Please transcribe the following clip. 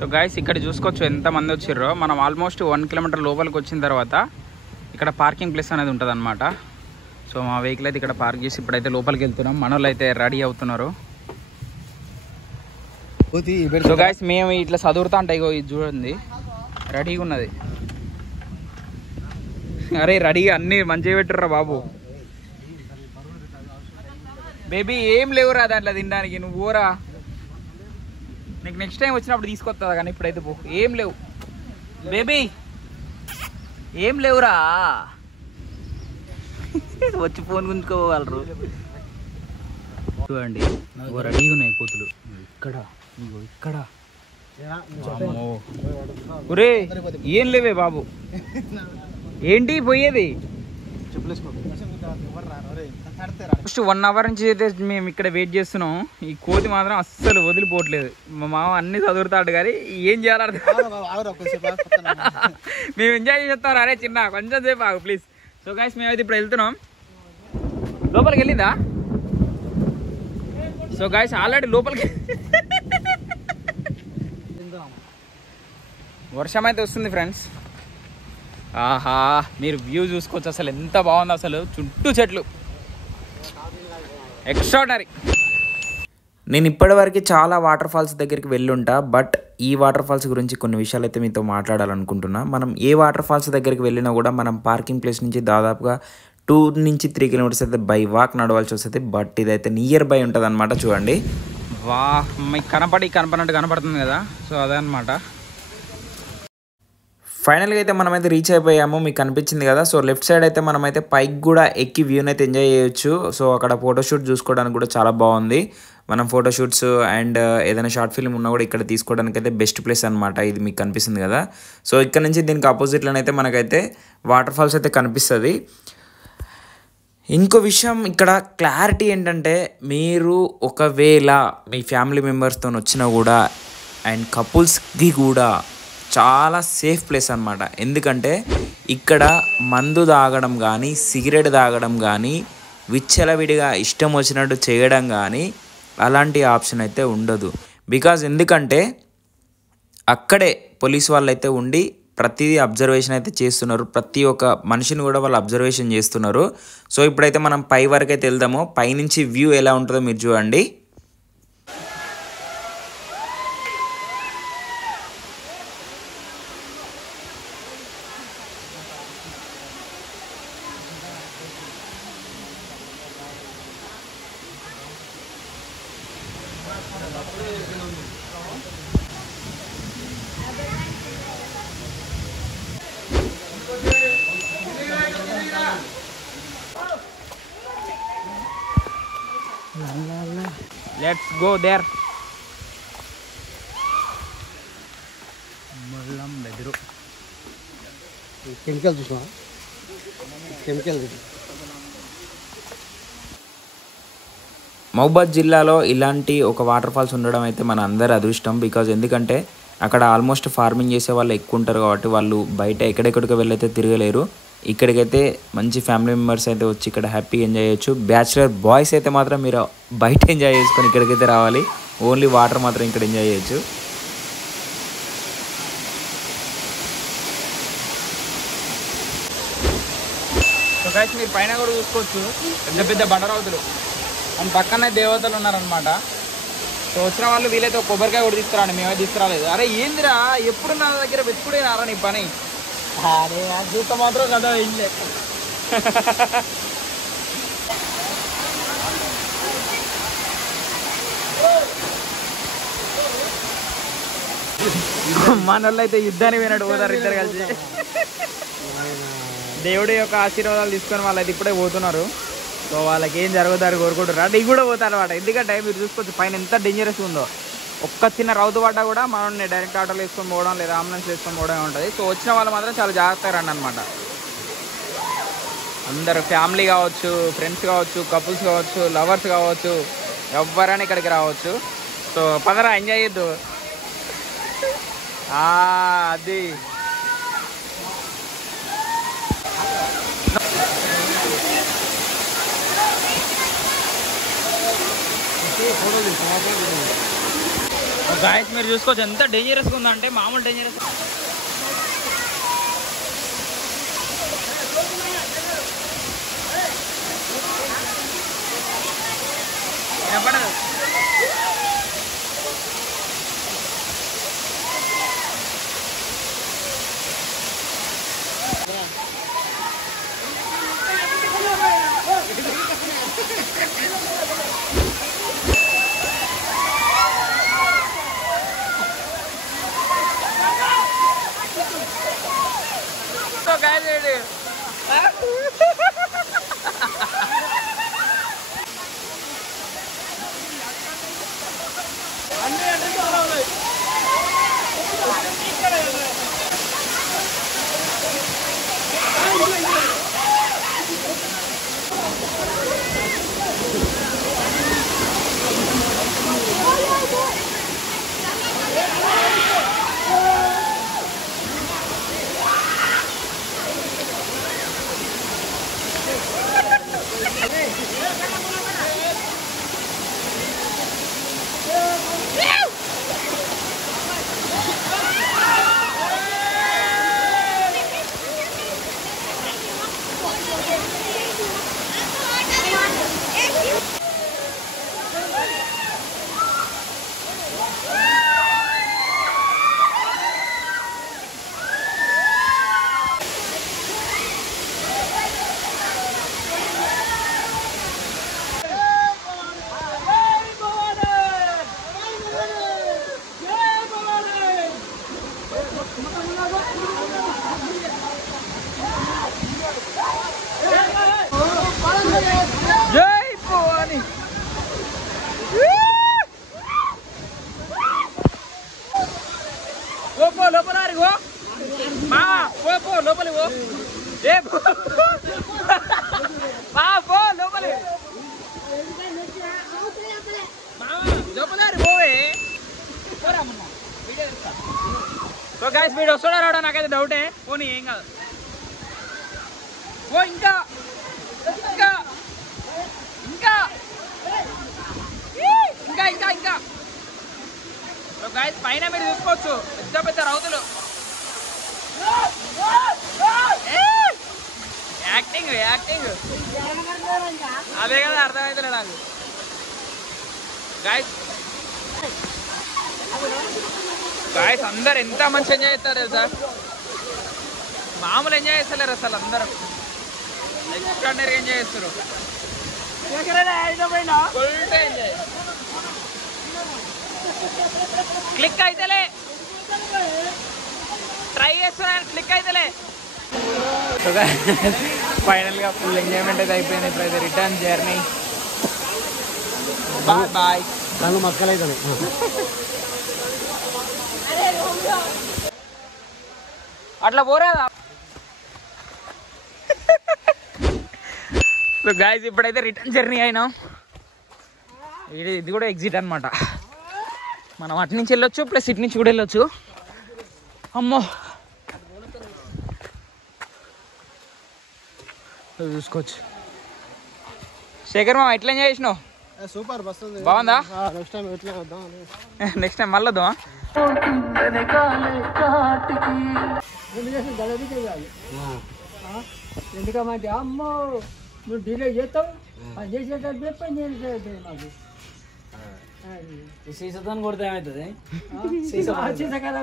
So guys ఇక్కడ చూసుకోవచ్చు ఎంత మంది వచ్చిర్రో. మనం ఆల్మోస్ట్ 1 కిలోమీటర్ లోపలికి వచ్చిన తర్వాత ఇక్కడ పార్కింగ్ ప్లేస్ అనేది ఉంటుంది అనమాట. సో మా వెహికల్ అయితే ఇక్కడ పార్క్ చేసి ఇప్పుడైతే లోపలికి వెళ్తున్నాం. మన వాళ్ళు అయితే రెడీ అవుతున్నారు. సో గైస్ మేము ఇట్లా చదువుతా అంటే ఇగో ఇది చూడండి రెడీగా ఉన్నది. అరే రెడీగా అన్ని మంచిగా పెట్టుర్రా బాబు. బేబీ ఏం లేవురా దాంట్లో తినడానికి, నువ్వు ఊరా. నీకు నెక్స్ట్ టైం వచ్చినప్పుడు తీసుకొస్తా కానీ ఇప్పుడైతే పో. ఏం లేవు బేబీ, ఏం లేవురా. వచ్చి ఫోన్ గుంజుకోగలరు. చూడండి రెడీగా ఉన్నాయి కోతులు. ఇక్కడ ఇగో ఇక్కడ. ఒరే ఏం లేవే బాబు, ఏంటి పోయేది? ఫస్ట్ 1 అవర్ నుంచి అయితే మేము ఇక్కడ వెయిట్ చేస్తున్నాం. ఈ కోతి మాత్రం అస్సలు వదిలిపోవట్లేదు. మా మామ అన్ని చదువుతాడు కానీ ఏం చేయాలి మేము ఎంజాయ్ చేస్తాం. అరే చిన్న కొంచెం సేపు ఆగు ప్లీజ్. సో గైస్ మేమైతే ఇప్పుడు వెళ్తున్నాం. లోపలికి వెళ్ళిందా? సో గైస్ ఆల్రెడీ లోపలికి వర్షం అయితే వస్తుంది ఫ్రెండ్స్. ఆహా మీరు వ్యూ చూసుకోవచ్చు, అసలు ఎంత బాగుంది. అసలు చుట్టూ చెట్లు ఎక్స్ట్రాడనరీ. నేను ఇప్పటివరకు చాలా వాటర్ ఫాల్స్ దగ్గరికి వెళ్ళుంటా, బట్ ఈ వాటర్ ఫాల్స్ గురించి కొన్ని విషయాలు అయితే మీతో మాట్లాడాలనుకుంటున్నా. మనం ఏ వాటర్ ఫాల్స్ దగ్గరికి వెళ్ళినా కూడా మనం పార్కింగ్ ప్లేస్ నుంచి దాదాపుగా 2 నుంచి 3 కిలోమీటర్స్ అయితే బై వాక్ నడవాల్సి వస్తుంది. బట్ ఇదైతే నియర్ బై ఉంటుంది అనమాట. చూడండి వా మీకు కనపడినట్టు కనపడుతుంది కదా. సో అదే అనమాట. ఫైనల్గా అయితే మనమైతే రీచ్ అయిపోయాము. మీకు కనిపించింది కదా. సో లెఫ్ట్ సైడ్ అయితే మనమైతే పైకి కూడా ఎక్కి వ్యూని అయితే ఎంజాయ్ చేయొచ్చు. సో అక్కడ ఫోటోషూట్ చూసుకోవడానికి కూడా చాలా బాగుంది. మనం ఫోటోషూట్స్ అండ్ ఏదైనా షార్ట్ ఫిల్మ్ ఉన్నా కూడా ఇక్కడ తీసుకోవడానికి అయితే బెస్ట్ ప్లేస్ అనమాట. ఇది మీకు కనిపిస్తుంది కదా. సో ఇక్కడ నుంచి దీనికి ఆపోజిట్లోనైతే మనకైతే వాటర్ ఫాల్స్ అయితే కనిపిస్తుంది. ఇంకో విషయం ఇక్కడ క్లారిటీ ఏంటంటే, మీరు ఒకవేళ మీ ఫ్యామిలీ మెంబర్స్తో వచ్చినా కూడా అండ్ కపుల్స్కి కూడా చాలా సేఫ్ ప్లేస్ అనమాట. ఎందుకంటే ఇక్కడ మందు తాగడం కానీ సిగరెట్ తాగడం కానీ విచ్చలవిడిగా ఇష్టం వచ్చినట్టు చేయడం కానీ అలాంటి ఆప్షన్ అయితే ఉండదు. బికాజ్ ఎందుకంటే అక్కడే పోలీస్ వాళ్ళు అయితే ఉండి ప్రతిదీ అబ్జర్వేషన్ అయితే చేస్తున్నారు. ప్రతి ఒక్క మనిషిని కూడా వాళ్ళు అబ్జర్వేషన్ చేస్తున్నారు. సో ఇప్పుడైతే మనం పై వరకు అయితే వెళ్దాము. పైనుంచి వ్యూ ఎలా ఉంటుందో మీరు చూడండి. Let's go there. మల్లం బెదరు కెమికల్ చూసా, కెమికల్. మహబూబాద్ జిల్లాలో ఇలాంటి ఒక వాటర్ ఫాల్స్ ఉండడం అయితే మన అందరి అదృష్టం. బికాజ్ ఎందుకంటే అక్కడ ఆల్మోస్ట్ ఫార్మింగ్ చేసే వాళ్ళు ఎక్కువ ఉంటారు కాబట్టి వాళ్ళు బయట ఎక్కడెక్కడికి వెళ్ళైతే తిరగలేరు. ఇక్కడికైతే మంచి ఫ్యామిలీ మెంబర్స్ అయితే వచ్చి ఇక్కడ హ్యాపీగా ఎంజాయ్ చేయొచ్చు. బ్యాచులర్ బాయ్స్ అయితే మాత్రం మీరు బయట ఎంజాయ్ చేసుకొని ఇక్కడికైతే రావాలి. ఓన్లీ వాటర్ మాత్రం ఇక్కడ ఎంజాయ్ చేయొచ్చు. సో గైస్ మీరు పైన కూడా చూసుకోవచ్చు పెద్ద పెద్ద బండరావుతులు అండ్ పక్కనే దేవతలు ఉన్నారనమాట. సో వచ్చిన వాళ్ళు వీలైతే ఒక కొబ్బరికాయ కూడా తీసుకురాండి, మేమే తీసుకురాలేదు. అరే ఏందిరా ఎప్పుడు నా దగ్గర వెతుకుడే నారా నీ పని. అరే చూస్తా మాత్రం కదా ఇల్లే. మన వాళ్ళు అయితే యుద్ధానికి పోయినట్టు పోతారు ఇద్దరు కలిసి. దేవుడి యొక్క ఆశీర్వాదాలు తీసుకొని వాళ్ళైతే ఇప్పుడే పోతున్నారు. సో వాళ్ళకి ఏం జరుగుతారు కోరుకుంటారు. అంటే ఇవి కూడా పోతారు అనమాట. ఎందుకంటే మీరు చూసుకోవచ్చు పైన ఎంత డేంజరస్ ఉందో. ఒక్క చిన్న రౌతు పడ్డా కూడా మనం డైరెక్ట్ ఆటోలు వేసుకొని పోవడం లేదా అంబులెన్స్ వేసుకొని పోవడం ఉంటుంది. సో వచ్చిన వాళ్ళు మాత్రం చాలా జాగ్రత్తగా రండి అనమాట. అందరు ఫ్యామిలీ కావచ్చు, ఫ్రెండ్స్ కావచ్చు, కపుల్స్ కావచ్చు, లవర్స్ కావచ్చు, ఎవరైనా ఇక్కడికి రావచ్చు. సో పదరా ఎంజాయ్ చేద్దు. అది గాయస్ మీరు చూసుకోవచ్చు ఎంత డేంజరస్గా ఉందంటే మామూలు డేంజరస్. పడదు లోపలి పోవే. సో గైస్ వీడు వస్తాడో రావడం నాకైతే డౌటే. పోనీ ఏం కాదు. ఓ ఇంకా ఇంకా ఇంకా ఇంకా ఇంకా ఇంకా సో గైస్ పైన మీరు చూసుకోవచ్చు పెద్ద పెద్ద రౌతులు. యాక్టింగ్ యాక్టింగ్ అదే కదా అర్థమవుతుంది నాకు. గాయస్ గాయస్ అందరు ఎంత మంచి ఎంజాయ్ చేస్తారు సార్. మామూలు ఎంజాయ్ చేస్తలేరు అసలు. అందరూ ఎక్స్ట్రాడినరీ ఎంజాయ్ చేస్తారు. Full enjoy. క్లిక్ అయితేలే ట్రై చేస్తున్నాను, క్లిక్ అయితేలే. ఫైనల్గా ఫుల్ ఎంజాయ్మెంట్ అయితే అయిపోయింది. ఇప్పుడైతే రిటర్న్ జర్నీ. Bye bye. కళ్ళు మక్కలైతే అట్లా పోరాదా. సో గాయస్ ఇప్పుడైతే రిటర్న్ జర్నీ అయినాం. ఇది కూడా ఎగ్జిట్ అనమాట. మనం అటు నుంచి వెళ్ళొచ్చు ప్లస్ ఇటు నుంచి కూడా వెళ్ళొచ్చు. అమ్మో చూసుకోవచ్చు. శేఖర్ మామ ఎట్లా ఎంజాయ్ చేసినావు? సూపర్ బస్ బాగుందా? నెక్స్ట్ టైం ఎట్లా వద్దాం. నెక్స్ట్ టైం మళ్ళీ వద్దామా? ఎందుకమంటే అమ్మో నువ్వు డిలే చేస్తావు అది చేసేటట్టు చెప్పి నేను మాకు సీసతో కొడితే ఏమవుతుంది? సీసకాలం